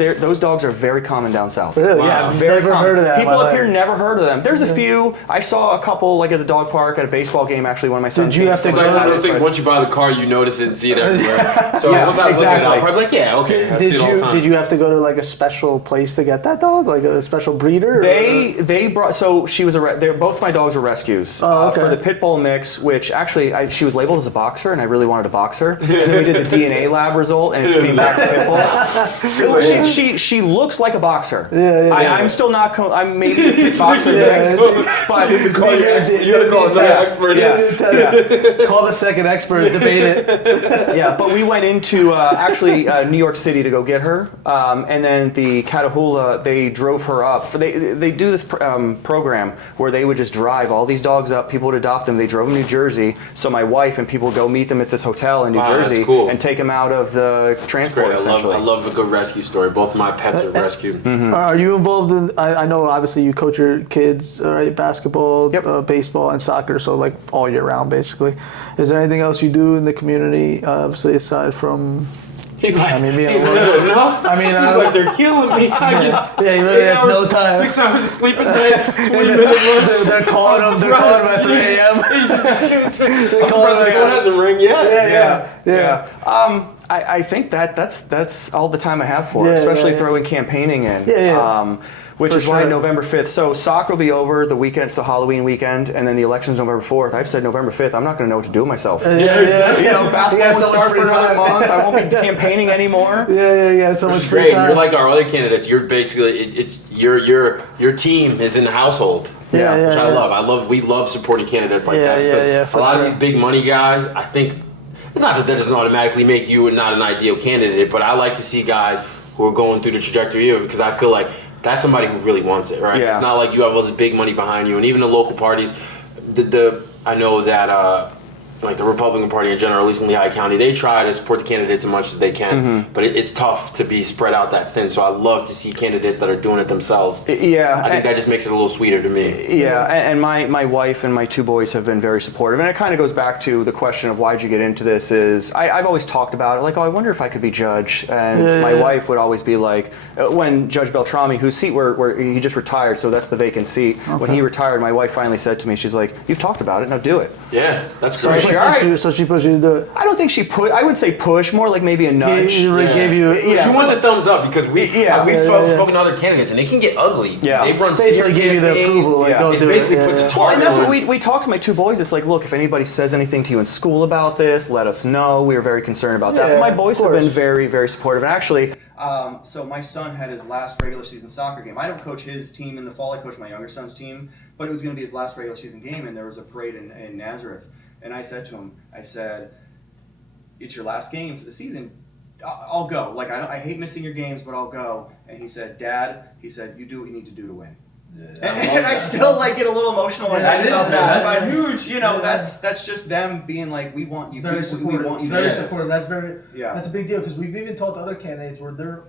those dogs are very common down south. Really? Wow. Yeah, I've never heard of that. People up here never heard of them. There's a few. I saw a couple like at the dog park at a baseball game. Actually, one of my sons. Did you have to it's like one of those things. Once you buy the car, you notice it and see it everywhere. So yeah, once I look at it, I'm exactly. like, yeah, okay. I see it all the time. Did you have to go to like a special place to get that dog, like a special breeder? They brought. So she was both my dogs were rescues. Oh, okay. For the pit bull mix, which actually she was labeled as a boxer, and I really wanted a boxer. And then we did the DNA lab result, and it came back to pit bull. She looks like a boxer. Yeah. I'm still not. I'm maybe a pit boxer mix, but you gotta call another expert. Yeah. Call the second expert and debate it. Yeah, but we went into New York City to go get her, and then the Catahoula, they drove her up. They do this program where they would just drive all these dogs up. People would adopt them. They drove them to New Jersey, so my wife and people would go meet them at this hotel in New Jersey and take them out of the transport. Essentially, I love a good rescue story. Both of my pets are rescued. Mm-hmm. Are you involved in? I know obviously you coach your kids, right? Basketball, baseball, and soccer. So like all year round, basically. Is there anything else you do in the community, obviously aside from? He's like, I mean, enough. I mean, he's like, they're killing me. Yeah, he literally has no time. 6 hours of sleep a day, 20 minutes lunch. They're calling him. They're calling him at 3 a.m. The phone hasn't ring yet. Yeah. I think that's all the time I have for it, especially throwing campaigning in. Which is why November 5th. So soccer will be over the weekend, so Halloween weekend, and then the election's November 4th. I've said November 5th. I'm not going to know what to do with myself. Basketball will start for another month. I won't be campaigning anymore. Yeah. So much free great. time. You're like our other candidates. You're basically it's your team is in the household. Which I love. We love supporting candidates like that because a lot of these big money guys, I think. Not that doesn't automatically make you not an ideal candidate, but I like to see guys who are going through the trajectory of it because I feel like that's somebody who really wants it, right? Yeah. It's not like you have all this big money behind you, and even the local parties. I know that like the Republican Party in general, at least in Lehigh County, they try to support the candidates as much as they can, but it's tough to be spread out that thin. So I love to see candidates that are doing it themselves. Yeah, I think that just makes it a little sweeter to me. Yeah, and my wife and my 2 boys have been very supportive, and it kind of goes back to the question of why'd you get into this. Is I've always talked about it, like, oh, I wonder if I could be judge, and my wife would always be like, when Judge Beltrami, whose seat where he just retired, so that's the vacant seat. When he retired, my wife finally said to me, she's like, you've talked about it, now do it. Yeah, that's So great. she's like, all right. So she pushed you to do it. I don't think she put. I would say push, more like maybe a nudge. Gave you. Yeah. You want the thumbs up because we've spoken to other candidates and it can get ugly. Yeah. They run Basically smear gave you the campaigns. approval. Like, Yeah. go It do basically it. puts a Well, target and that's what on. we talked to my 2 boys. It's like, look, if anybody says anything to you in school about this, let us know. We were very concerned about that. Yeah, But my boys of have been course. very, very supportive. And actually, so my son had his last regular season soccer game. I don't coach his team in the fall. I coach my younger son's team. But it was going to be his last regular season game, and there was a parade in Nazareth. And I said to him, I said, it's your last game for the season. I'll go. Like, I hate missing your games, but I'll go. And he said, Dad, he said, you do what you need to do to win. And I still like get a little emotional when I think about that. That's But, huge. you know, that's just them being like, we want you. Very we supportive. want you. to Very do this. supportive. That's very. Yeah. That's a big deal because we've even talked to other candidates where their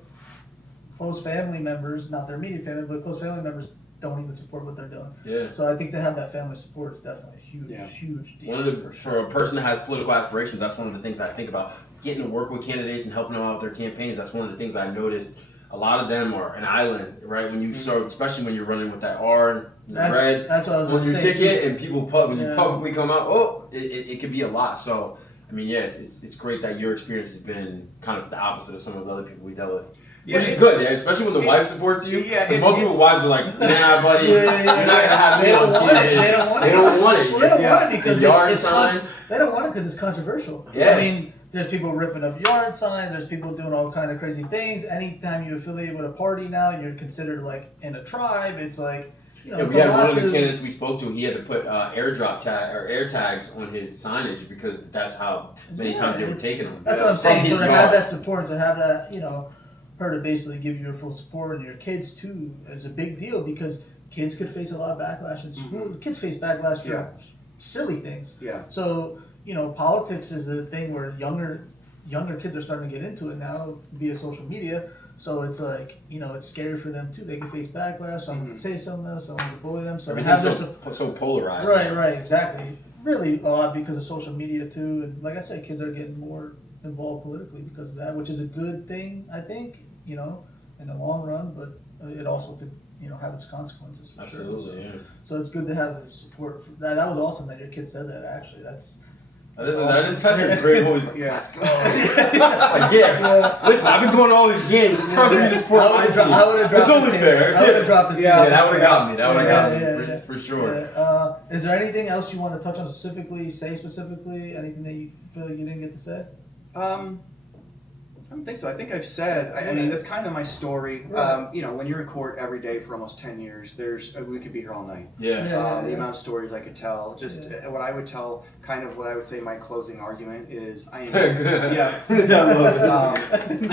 close family members, not their immediate family, but close family members, don't even support what they're doing. Yeah. So I think to have that family support is definitely a huge, Yeah. huge deal. One of the, for a person that has political aspirations, that's one of the things I think about. Getting to work with candidates and helping them out with their campaigns, that's one of the things I noticed. A lot of them are an island, right? When you start, especially when you're running with that R, and the red That's what I was on going your to say. ticket, too. and people when you Yeah. publicly come out, it can be a lot. So, I mean, yeah, it's great that your experience has been kind of the opposite of some of the other people we dealt with. Yeah, Which is good, yeah, especially when the wife supports you. Yeah, 'Cause it's- most people's wives are like, nah, buddy, Yeah, you're yeah, not gonna have me They on don't want TV. it. They don't want it. They don't want it. Well, they don't Yeah. want it because The yard it's signs. they don't want it because it's controversial. Yeah. I mean, there's people ripping up yard signs. There's people doing all kind of crazy things. Anytime you affiliate with a party now, you're considered like in a tribe. It's like, you know, Yeah, it's we a had lot one of the to- candidates we spoke to. He had to put airdrop tag or air tags on his signage because that's how many times they were taking them. That's what I'm From saying. his So to have yard. that support, to have that, you know, her to basically give you your full support, and your kids too, is a big deal because kids could face a lot of backlash in school. Kids face backlash for Yeah. silly things. Yeah. So, you know, politics is a thing where younger kids are starting to get into it now via social media. So it's like, you know, it's scary for them too. They can face backlash. Someone can say something, someone can bully them. So to have Everything's this, so polarized. right, now. right, exactly. Really a lot because of social media too. And like I said, kids are getting more involved politically because of that, which is a good thing, I think, you know, in the long run, but it also could, you know, have its consequences for sure. Absolutely, yeah. So it's good to have the support. For that was awesome that your kid said that. Actually, that's That's a great voice. Yeah. Let's go. Like, yeah. Listen, I've been going to all these games. It's time for you to support my team. I would have dropped. It's only the fair. I would have dropped the. Yeah, Yeah, that would have got me. That would have got Yeah, me yeah. for sure. Yeah. Is there anything else you want to touch on specifically? Say specifically anything that you feel like you didn't get to say? I don't think so. I think I've said. I mean, that's kind of my story. Right. You know, when you're in court every day for almost 10 years, we could be here all night. Yeah. Yeah. The amount of stories I could tell. Just what I would tell. Kind of what I would say. My closing argument is, I am. Yeah. Yeah, I love it.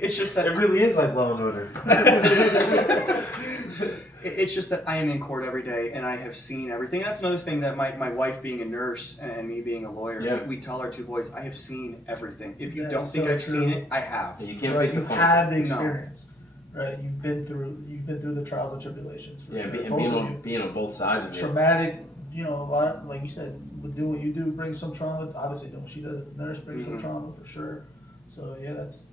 It's just that It really is like Law and Order. It's just that I am in court every day and I have seen everything. That's another thing that my wife being a nurse and me being a lawyer, Yeah. we tell our 2 boys, I have seen everything. If you That's don't think so I've true. seen it, I have. You can't Right, fake the you've fun. had the No. experience, right? You've been through the trials and tribulations. For Yeah, sure. and Both of you. being on both sides of it. Traumatic, you know, a lot. Like you said, with doing what you do brings some trauma. Obviously, doing what she does as a nurse brings some trauma for sure. So yeah, that's.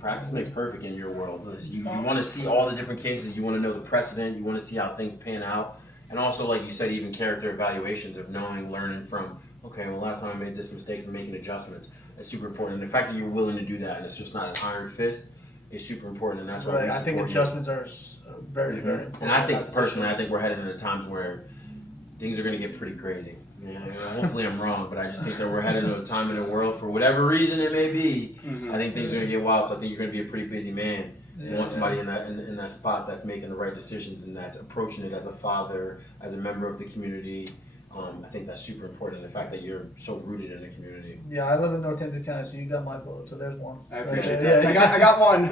Practice makes perfect in your world. You want to see all the different cases. You want to know the precedent. You want to see how things pan out. And also, like you said, even character evaluations of knowing, learning from, okay, well, last time I made this mistakes and making adjustments. That's super important. And the fact that you're willing to do that and it's just not an iron fist is super important. And that's why Right. we I think support you. adjustments are very, very important. And I think personally, I think we're headed into times where things are going to get pretty crazy. Yeah, hopefully I'm wrong, but I just think that we're headed into a time in the world, for whatever reason it may be, I think things are going to get wild. So I think you're going to be a pretty busy man. You want somebody in that spot that's making the right decisions and that's approaching it as a father, as a member of the community, I think that's super important. The fact that you're so rooted in the community. Yeah, I live in Northampton County, so you got my vote. So there's one. I appreciate Yeah, that. I got one.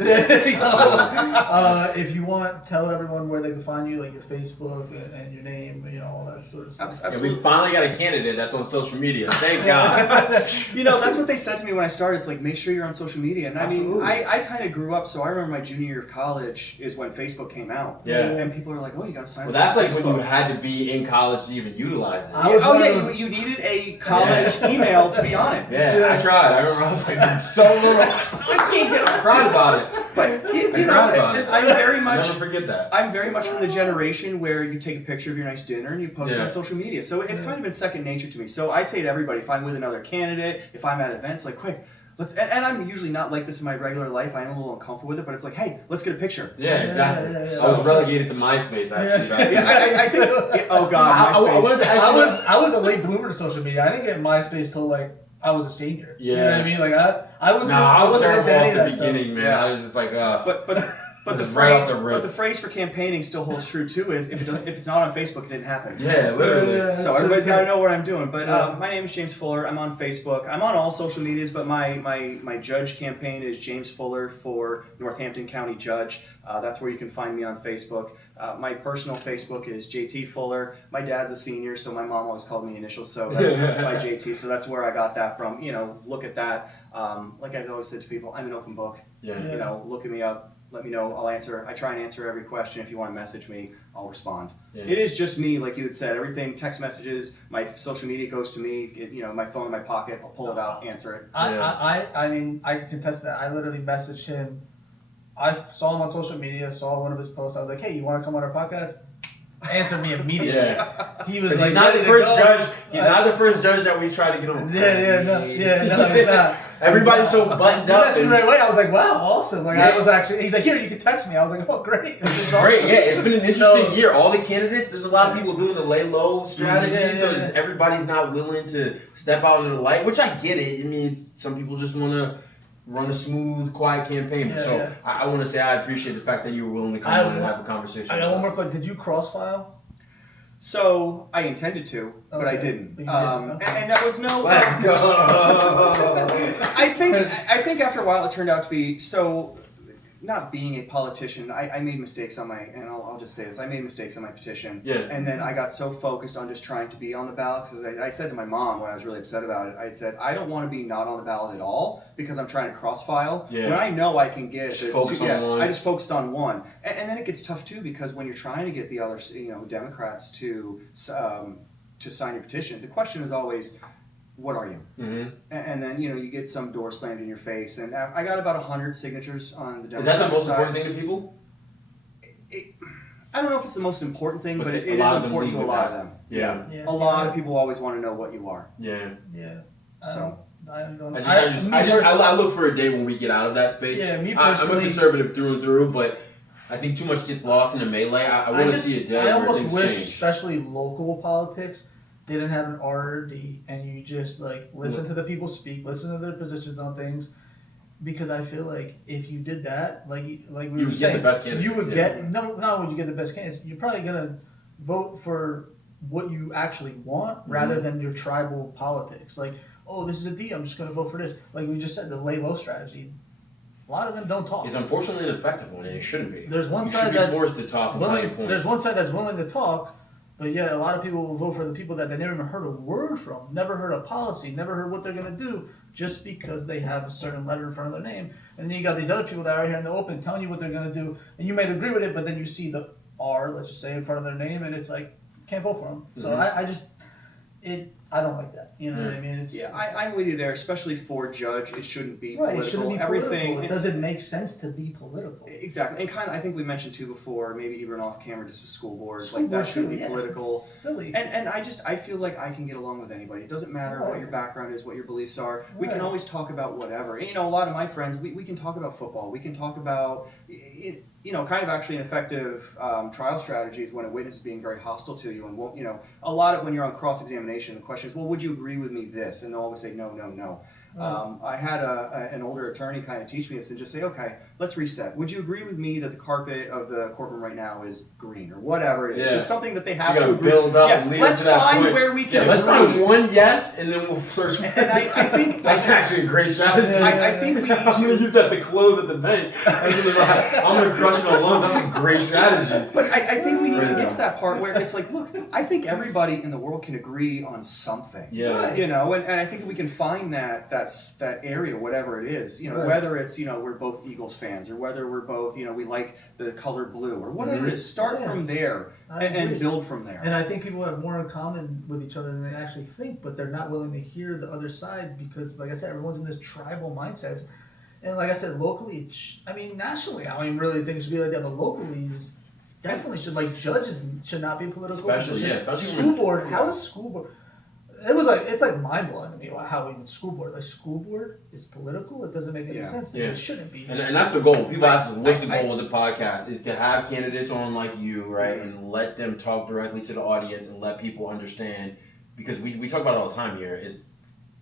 If you want, tell everyone where they can find you, like your Facebook and your name, all that sort of stuff. Yeah, we finally got a candidate that's on social media. Thank God. That's what they said to me when I started. It's like, make sure you're on social media. And Absolutely. I kind of grew up, so I remember my junior year of college is when Facebook came out. Yeah. And people are like, oh, you got to sign Well, up that's for like Facebook. when you had to be in college to even utilize it. You needed a college email to be on it. Yeah, I tried. I remember I was like, so little. I can't get. I cried about it. But I'm very much. Never forget that. I'm very much from the generation where you take a picture of your nice dinner and you post it Yeah. on social media. So it's kind of been second nature to me. So I say to everybody, if I'm with another candidate, if I'm at events, like, quick, let's. And I'm usually not like this in my regular life. I'm a little uncomfortable with it, but it's like, hey, let's get a picture. Yeah, exactly. Yeah. I was relegated to MySpace actually. Back then. I think. Oh God, MySpace. I was a late bloomer to social media. I didn't get MySpace till like I was a senior. Yeah. You know what I mean? Like I was. I was wasn't terrible into any off of the that stuff. beginning, man. Yeah. I was just like, But the Just right off phrase, the rip. but the phrase for campaigning still holds true too. Is if it's not on Facebook, it didn't happen. yeah, literally. Yeah. So everybody's got to know what I'm doing. But Yeah. my name is James Fuller. I'm on Facebook. I'm on all social medias, but my judge campaign is James Fuller for Northampton County Judge. That's where you can find me on Facebook. My personal Facebook is JT Fuller. My dad's a senior, so my mom always called me initials, so that's my JT. So that's where I got that from. Look at that. Like I've always said to people, I'm an open book. Yeah. Look at me up. Let me know. I'll answer. I try and answer every question. If you want to message me, I'll respond. Yeah. It is just me, like you had said. Everything, text messages, my social media goes to me. My phone in my pocket. I'll pull it out, answer it. I mean, I can contest that. I literally messaged him. I saw him on social media, saw one of his posts. I was like, hey, you want to come on our podcast? Answer me immediately. Yeah. He was Because like, he's not the ready to first go. judge. He's not the first judge that we try to get on. No, he's not. Everybody's so buttoned He up. messaged me and- right away. I was like, wow, awesome. Like, I Yeah. was actually, he's like, here, you can text me. I was like, oh, great. This is It's great, awesome. yeah. It's been an interesting So- year. All the candidates, there's a lot of people doing the lay low strategy, Yeah. so everybody's not willing to step out into the light, which I get it. It means some people just want to run a smooth, quiet campaign. Yeah, so yeah. I want to say I appreciate the fact that you were willing to come I on and wa- have a conversation. I with got one us. more question. Did you cross-file? So I intended to, but I Okay. didn't. But you didn't, okay. And that was no. Let's go. I think after a while it turned out to be so. Not being a politician, I made mistakes on my, and I'll just say this, I made mistakes on my petition. Yeah. And then I got so focused on just trying to be on the ballot, because I said to my mom when I was really upset about it, I said, I don't want to be not on the ballot at all, because I'm trying to cross-file. Yeah. When I know I can get Just focus on one. I just focused on one. And then it gets tough too, because when you're trying to get the other, Democrats to sign your petition, the question is always, what are you? Mm-hmm. And then, you get some door slammed in your face. And I got about 100 signatures on the Democratic Is that the most side. important thing to people? I don't know if it's the most important thing, but it a is lot of them important to lead a with lot that. of them. Yeah. Yeah, A lot of people always want to know what you are. Yeah. Yeah. So. I don't. I look for a day when we get out of that space. Yeah, me I'm a personally- conservative through and through, but I think too much gets lost in the melee. I want to see a day I where almost things wish, change. especially local politics, they didn't have an RRD and you just like listen to the people speak, listen to their positions on things. Because I feel like if you did that, like we You were would get saying, the best candidates, you would yeah. get not would you get the best candidates. You're probably gonna vote for what you actually want rather than your tribal politics. Like, oh, this is a D, I'm just gonna vote for this. Like we just said, the lay low strategy. A lot of them don't talk. It's unfortunately an effective one, and it shouldn't be. There's one you side should be that's forced to talk and tell your willing, points. there's one side that's willing to talk, but yeah, a lot of people will vote for the people that they never even heard a word from, never heard a policy, never heard what they're gonna do, just because they have a certain letter in front of their name. And then you got these other people that are here in the open telling you what they're gonna do, and you might agree with it, but then you see the R, let's just say, in front of their name, and it's like, can't vote for them. So I don't like that. You know what I mean? It's, I'm with you there, especially for judge. It shouldn't be right, political. it shouldn't be Everything. political. It doesn't make sense to be political. Exactly, and kind of, I think we mentioned too before, maybe even off camera, just with school boards, School like that board shouldn't too, be yeah, political. it's silly. And I feel like I can get along with anybody. It doesn't matter what Right. your background is, what your beliefs are. We can Right. always talk about whatever. And, a lot of my friends, we can talk about football. We can talk about, kind of actually an effective trial strategy is when a witness is being very hostile to you and won't, a lot of when you're on cross-examination, the question is, well, would you agree with me this? And they'll always say, no, no, no. I had an older attorney kind of teach me this and just say, okay, let's reset. Would you agree with me that the carpet of the courtroom right now is green or whatever it is? Yeah. Just something that they So have you to gotta agree. build up and lead let's to that find point. where we can Let's agree. find one yes, and then we'll search. And I think that's actually a great strategy. I think we need I'm gonna to. use that to close at the bank. I'm gonna crush no loans. That's a great strategy. But I think we need to get to that part where it's like, look, I think everybody in the world can agree on something. Yeah. You know, and I think we can find that area, whatever it is. You know, Right. whether it's, you know, we're both Eagles fans, or whether we're both, you know, we like the color blue, or whatever it is. Start Yes. from there I and agree. build from there. And I think people have more in common with each other than they actually think, but they're not willing to hear the other side because, like I said, everyone's in this tribal mindset. And like I said, locally, I mean, nationally, I don't even really think it should be like that, but locally, definitely should, like, judges should not be political. Especially, yeah, especially school when- board. How is school board? It's like mind blowing to me how even school board is political. It doesn't make any sense. Yeah. It shouldn't be. And that's the goal. People ask us, what's the goal of the podcast? Is to have candidates on like you, right? And let them talk directly to the audience and let people understand. Because we talk about it all the time here, is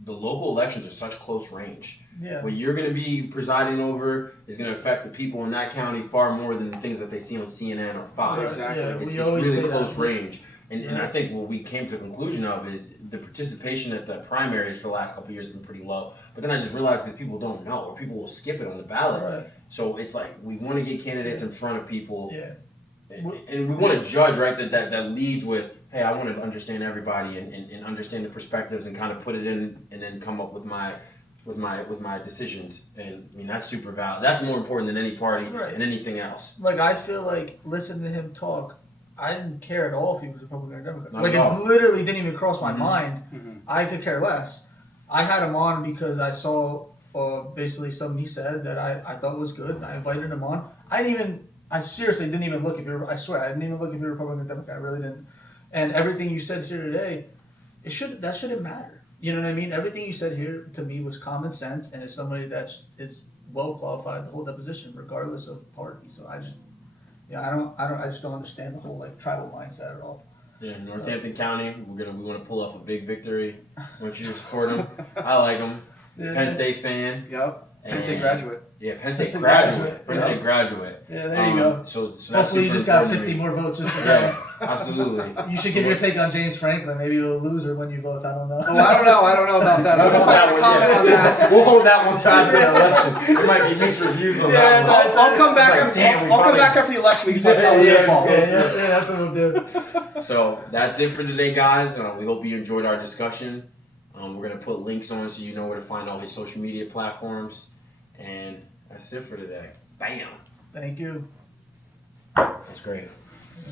the local elections are such close range. Yeah. What you're going to be presiding over is going to affect the people in that county far more than the things that they see on CNN or Fox. Right. Exactly. Yeah, It's we always really say close that. range. And I think what we came to the conclusion of is the participation at the primaries for the last couple of years has been pretty low. But then I just realized because people don't know, or people will skip it on the ballot. Right. So it's like we want to get candidates in front of people, Yeah. and we want to judge, right? That leads with, hey, I want to understand everybody and understand the perspectives and kind of put it in, and then come up with my decisions. And I mean that's super valid. That's more important than any party Right. and anything else. Like, I feel like listening to him talk, I didn't care at all if he was Republican or Democrat. Not Like, at all. it literally didn't even cross my Mhm. mind. Mhm. I could care less. I had him on because I saw basically something he said that I thought was good. I invited him on. I seriously didn't even look if you're, I swear, I didn't even look if you're Republican or Democrat. I really didn't. And everything you said here today, that shouldn't matter. You know what I mean? Everything you said here to me was common sense, and is somebody that is well qualified to hold that position regardless of party. So I just don't understand the whole like tribal mindset at all. Yeah, Northampton County, we want to pull off a big victory. I want you to support them. I like them. Penn State fan. Yep. Penn State And- graduate. Yeah, Penn State State graduate. graduate. Penn State graduate. Yeah, there you go. So that's Hopefully you super just got important to 50 me. more votes just for Yeah, that. absolutely. You should give your take on James Franklin. Maybe you'll lose her when you vote. I don't know. Oh, I don't know about that. I don't know if I have a comment on that. We'll hold that one time after the election. There might be mixed reviews on that one. I'll come back It's like, after. damn, we I'll come finally- back after the election. We can talk about Yeah, football. Yeah, that's what we'll do. So that's it for today, guys. We hope you enjoyed our discussion. We're going to put links on so you know where to find all his social media platforms. And that's it for today. Bam. Thank you. That's great.